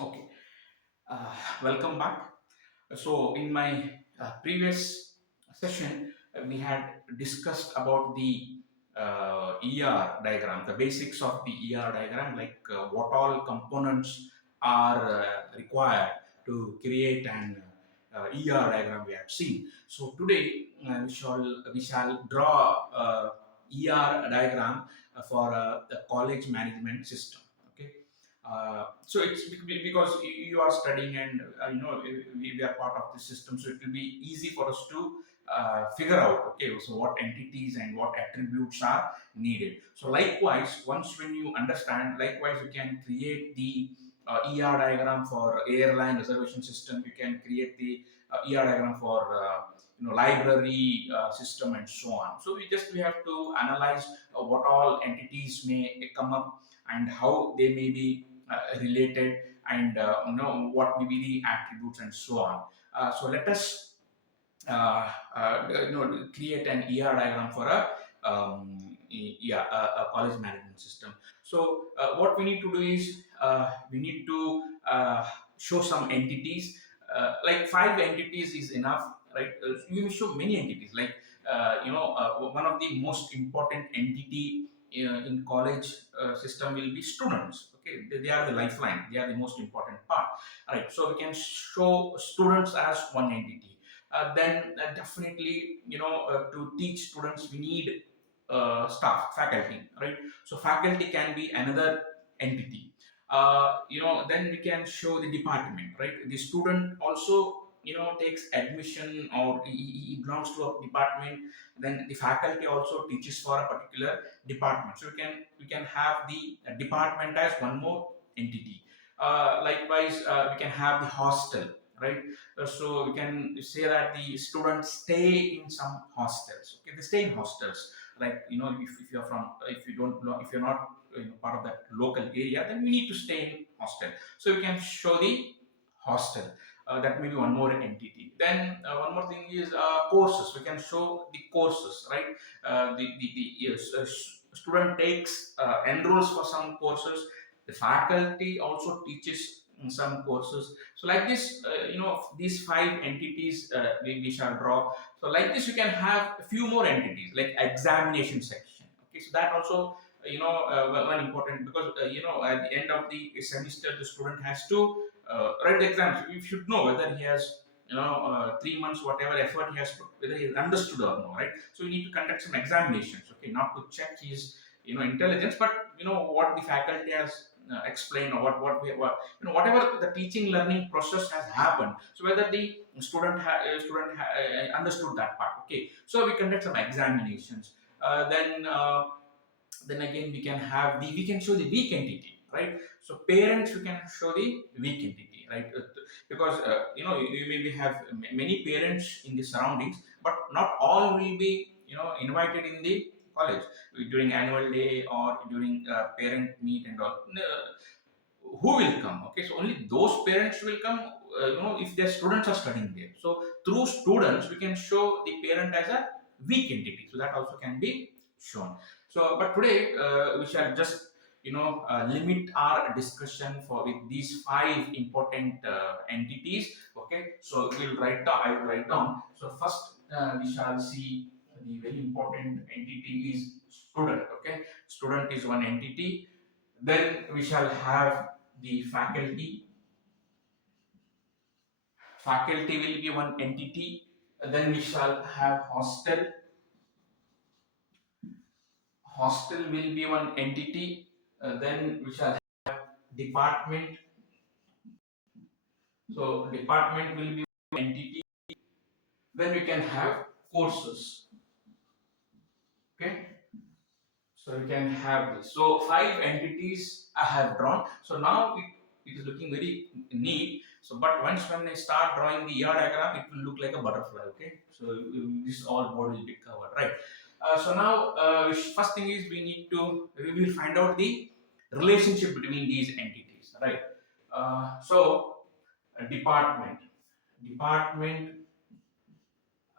Okay, welcome back. So, in my previous session, we had discussed about the ER diagram, the basics of the ER diagram, like what all components are required to create an ER diagram we had seen. So today we shall draw ER diagram for the college management system. Okay, so it's because you are studying and we are part of the system, so it will be easy for us to figure out, okay, so what entities and what attributes are needed. So likewise, once when you understand, likewise you can create the ER diagram for airline reservation system. You can create the ER diagram for library system and so on. So we have to analyze what all entities may come up and how they may be related, and what may be the attributes and so on. So let us create an ER diagram for a college management system. So what we need to do is we need to show some entities. Like five entities is enough, right? You will show many entities. Like one of the most important entity in college system will be students. Okay, they are the lifeline. They are the most important part. Right. So we can show students as one entity. Then definitely, to teach students we need staff, faculty, right? So faculty can be another entity. Then we can show the department, right? The student also takes admission, or he belongs to a department. Then the faculty also teaches for a particular department, so we can have the department as one more entity. Likewise, we can have the hostel, right? So we can say that the students stay in some hostels. Okay, they stay in hostels. Like, if you're from, if you don't belong, if you're not part of that local area, then we need to stay in hostel. So we can show the hostel. That may be one more entity. Then one more thing is courses. We can show the courses, right? The yes, student takes enrolls for some courses. The faculty also teaches in some courses. So like this, these five entities we shall draw. So like this, you can have a few more entities like examination section. Okay, so that also one important, because at the end of the semester the student has to write the exams. You should know whether he has 3 months whatever effort he has put, whether he has understood or no, right? So we need to conduct some examinations, okay, not to check his intelligence, but what the faculty has explained, or whatever the teaching learning process has happened, so whether the understood that part. Okay, so we conduct some examinations. Then again we can show the weak entity, right? So parents, we can show the weak entity, right? Because you maybe have many parents in the surroundings, but not all will be invited in the college during annual day or during parent meet and all. Who will come? Okay, so only those parents will come, if their students are studying there. So through students we can show the parent as a weak entity, so that also can be shown. So but today we shall just limit our discussion for with these five important entities. Okay, so I will write down. So first we shall see the very important entity is student. Okay, student is one entity. Then we shall have the faculty. Faculty will be one entity. Then we shall have hostel. Hostel will be one entity. Then we shall have department. So department will be one entity. Then we can have courses. Okay. So we can have this. So five entities I have drawn. So now it is looking very neat. So but once when I start drawing the ER diagram, it will look like a butterfly. Okay. So this all board will be covered, right? So now first thing is we will find out the relationship between these entities, right? Department. Department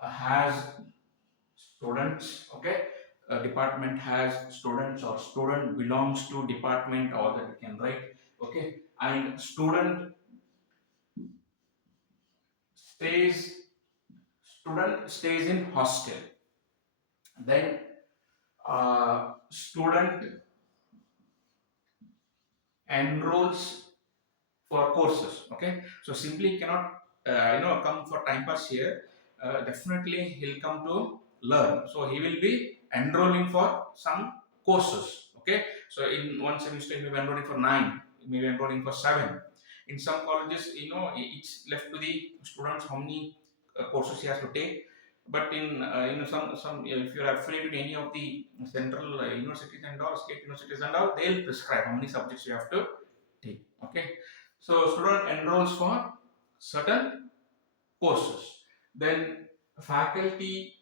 has students. Okay, a department has students, or student belongs to department, or that we can write. Okay, and stays student stays in hostel. Then student enrolls for courses. Okay, so simply cannot come for time pass here. Definitely he'll come to learn, so he will be enrolling for some courses. Okay, so in one semester he may be enrolling for 9, he may be enrolling for 7. In some colleges, it's left to the students how many courses he has to take. But in some if you're affiliated to any of the central universities and all, state universities and all, they'll prescribe how many subjects you have to take. Okay, so student enrolls for certain courses. Then faculty,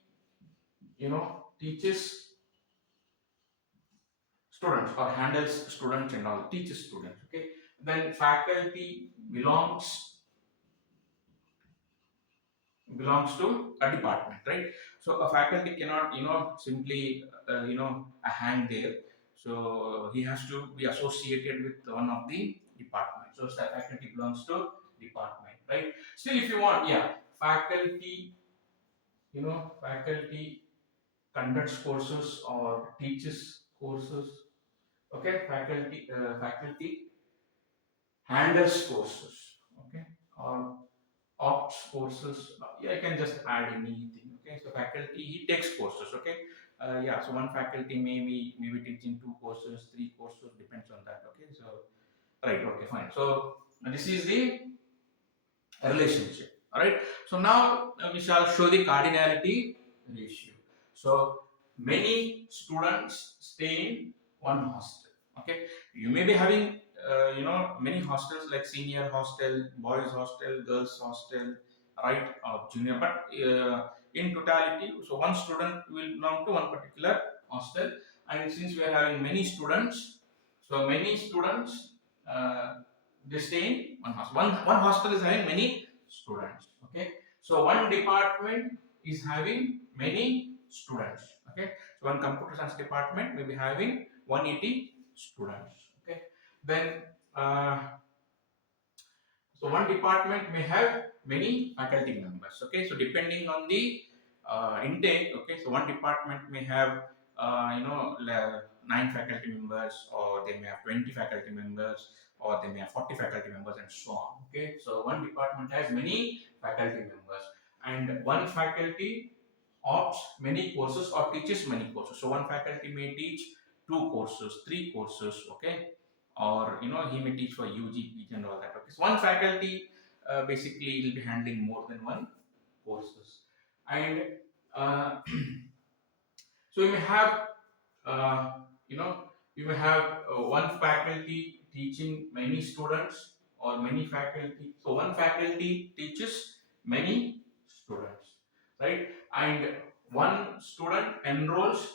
teaches students or handles students and all, teaches students. Okay. Then faculty belongs to a department, right? So a faculty cannot, simply, hang there. So he has to be associated with one of the departments. So that faculty belongs to department, right? Still, if you want, yeah, faculty, faculty conducts courses or teaches courses. Okay, faculty handles courses. Okay, or ops courses. Yeah, I can just add anything. Okay, so faculty, he takes courses. Okay, yeah, so one faculty maybe teaching 2 courses, 3 courses, depends on that. Okay, so right, okay, fine. So this is the relationship. All right. So now we shall show the cardinality ratio. So many students stay in one hostel. Okay. You may be having many hostels like senior hostel, boys hostel, girls hostel, right, or junior. But in totality, so one student will belong to one particular hostel, and since we are having many students, so many students. They stay in one hostel. One hostel is having many students. Okay, so one department is having many students. Okay, so one computer science department may be having 180 students. Okay, then so one department may have many faculty members. Okay, so depending on the intake. Okay, so one department may have 9 faculty members, or they may have 20 faculty members, or they may have 40 faculty members, and so on. Okay, so one department has many faculty members, and one faculty opts many courses or teaches many courses. So one faculty may teach 2 courses, 3 courses. Okay, or he may teach for UG, PG, and all that. Okay, so one faculty basically will be handling more than one courses, and uh, so you may have uh, you know you may have one faculty teaching many students, or many faculty. So one faculty teaches many students, right? And one student enrolls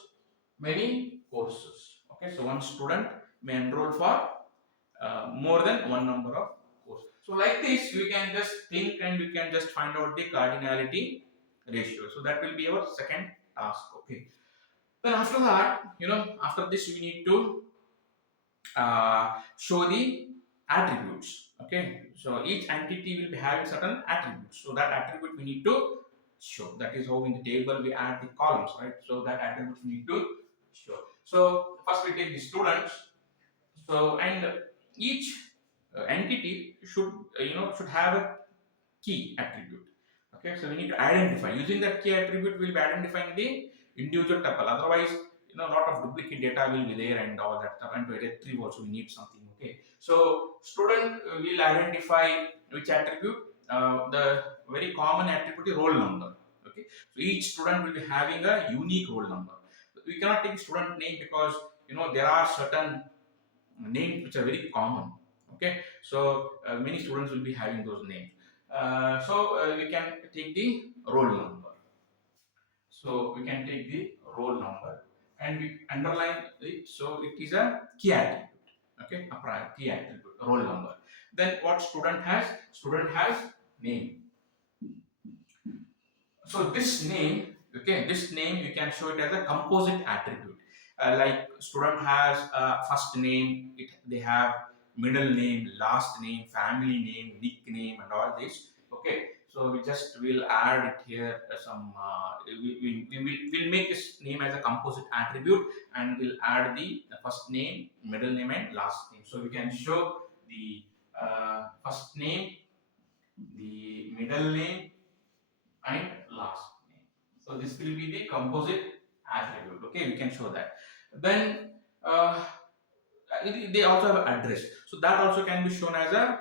many courses. Okay, so one student may enroll for more than one number of courses. So like this, we can just think and we can just find out the cardinality ratio. So that will be our second task. Okay. Then after that, after this we need to show the attributes. Okay, so each entity will be having certain attributes. So that attribute we need to show. That is how in the table we add the columns, right? So that attribute we need to show. So first we take the students. So and each entity should have a key attribute. Okay, so we need to identify. Using that key attribute, we'll be identifying the individual tuple. Otherwise, a lot of duplicate data will be there and all that stuff. And to retrieve also, we need something. Okay, so student will identify which attribute. The very common attribute is roll number. Okay, so each student will be having a unique roll number. We cannot take student name because there are certain names which are very common. Okay, so many students will be having those names. So we can take the roll number. So we can take the roll number and we underline it. So it is a key attribute. Okay, a prior key attribute, roll number. Then what student has? Student has name. So this name, okay, this name you can show it as a composite attribute. Like student has a first name, they have middle name, last name, family name, nickname, and all this. Okay, so we just will add it here. Some we'll make this name as a composite attribute, and we'll add the first name, middle name, and last name. So we can show the first name, the middle name, and last name. So this will be the composite attribute. Okay, we can show that. Then they also have address. So that also can be shown as a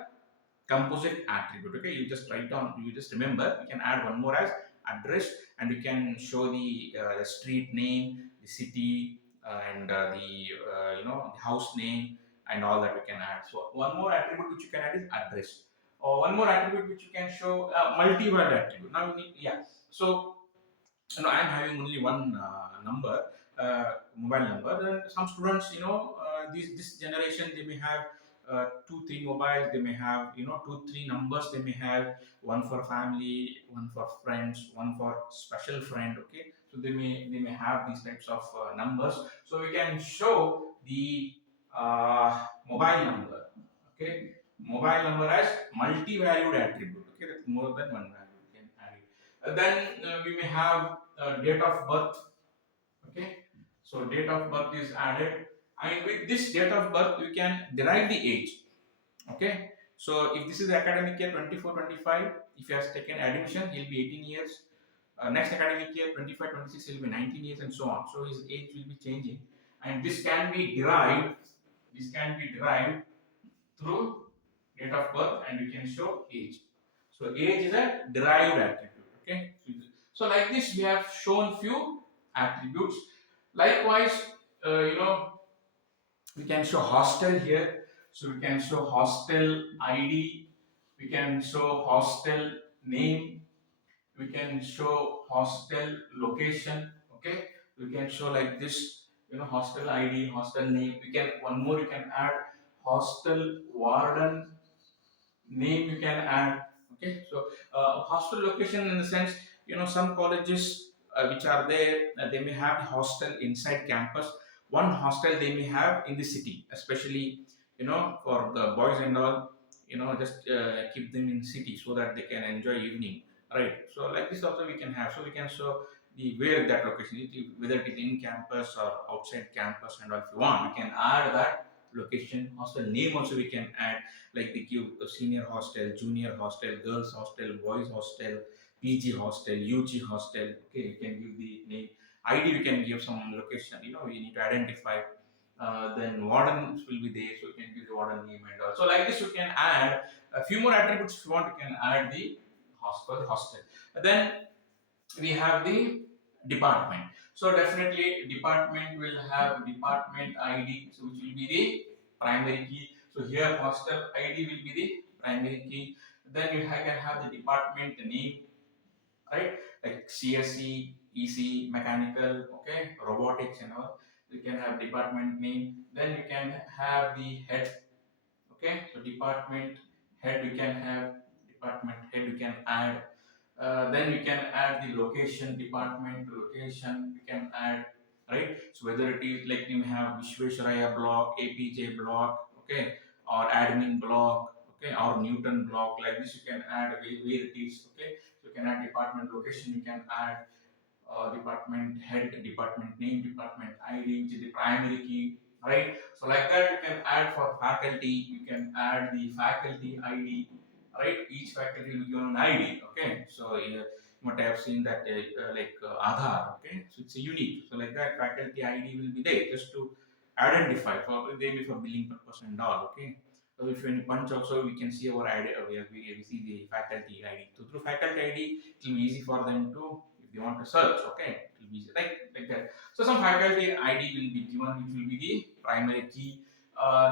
composite attribute. Okay, you just write down, you just remember, you can add one more as address, and you can show the street name, the city, and the house name, and all that we can add. So one more attribute which you can add is address, or one more attribute which you can show multi-word attribute. Now we need, yeah, so I'm having only one number, mobile number. Then some students, this generation, they may have two, three mobiles. They may have, two, three numbers. They may have one for family, one for friends, one for special friend. Okay, so they may have these types of numbers. So we can show the mobile number. Okay, mobile number as multi-valued attribute. Okay, that's more than one value. We can add it. Then we may have date of birth. Okay, so date of birth is added, and with this date of birth we can derive the age. Okay, so if this is academic year 24-25, if he has taken admission, he'll be 18 years. Next academic year 25-26, he'll be 19 years, and so on. So his age will be changing, and this can be derived. This can be derived through date of birth, and we can show age. So age is a derived attribute. Okay. So like this, we have shown few attributes. Likewise, we can show hostel here. So we can show hostel ID. We can show hostel name. We can show hostel location. Okay. We can show like this. Hostel ID, hostel name. We can one more. You can add hostel warden name, you can add. Okay, so hostel location, in the sense, some colleges which are there, they may have hostel inside campus. One hostel they may have in the city, especially for the boys and all. Just keep them in city so that they can enjoy evening, right? So like this also we can have. So we can show the where that location is, whether it is in campus or outside campus, and all. If you want, we can add that location. Hostel name also we can add, like they give a senior hostel, junior hostel, girls hostel, boys hostel, PG hostel, UG hostel. Okay, you can give the name. ID, we can give some location. We need to identify. Then wardens will be there, so you can give the warden name and all. So like this, you can add a few more attributes. If you want, you can add the hostel. Then we have the department. So definitely department will have department ID, so which will be the primary key. So here hostel ID will be the primary key. Then you can have the department name, right? Like CSE, EC, mechanical, okay, robotics and all. You can have department name. Then you can have the head. Okay, so department head, you can have department head. You can add, then we can add the location, department location, we can add, right? So whether it is like you have Vishwesharaya block, APJ block, okay, or admin block, okay, or Newton block, like this you can add where it is, okay. So you can add department location, you can add department head, department name, department ID, which is the primary key, right? So like that, you can add for faculty, you can add the faculty ID, right? Each faculty will be given an ID, okay? So you might have seen that Aadhaar, okay? So it's a unique. So like that, faculty ID will be there just to identify for maybe for billing purpose and all, okay? So if you punch also, we can see our ID, we see the faculty ID. So through faculty ID, it will be easy for them to, if they want to search, okay, it will be easy, like that. So some faculty ID will be given, which will be the primary key.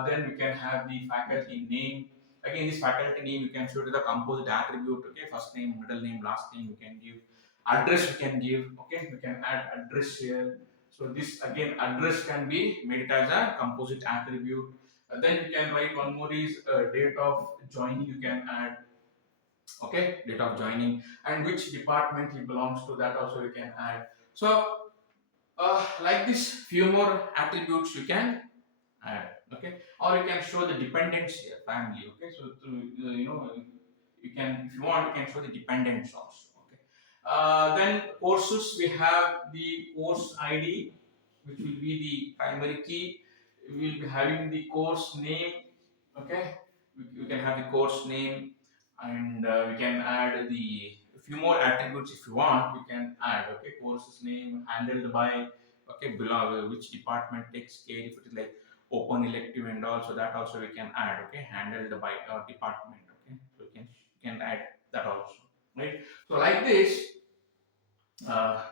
Then we can have the faculty name. Again, this faculty name you can show to the composite attribute. Okay, first name, middle name, last name. You can give address. You can give. Okay, we can add address here. So this again address can be made it as a composite attribute. Then you can write one more is date of joining. You can add, okay, date of joining, and which department he belongs to, that also you can add. So like this, few more attributes you can add. Okay, or you can show the dependents here, family. Okay, so through you can, if you want, you can show the dependents also. Okay, then courses, we have the course ID, which will be the primary key. We will be having the course name. Okay, we can have the course name, and we can add the few more attributes if you want. We can add, okay, courses name, handled by, okay, below which department takes care, if it is like open elective and also that also we can add, okay, handled by department. Okay, so you can add that also, right? So like this,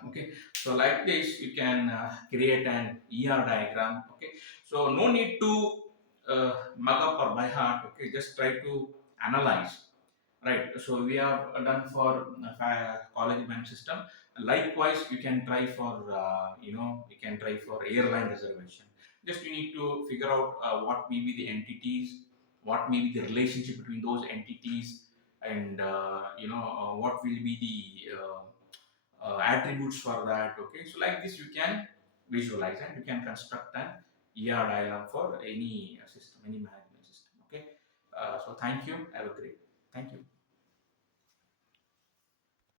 okay, so like this you can create an ER diagram. Okay, so no need to mug up or by heart. Okay, just try to analyze. Right, so we have done for college bank system. Likewise, you can try for you can try for airline reservation. Just you need to figure out what may be the entities, what may be the relationship between those entities, and what will be the attributes for that. Okay, so like this you can visualize and you can construct an ER diagram for any system, any management system. Okay, so thank you. Have a great. Thank you.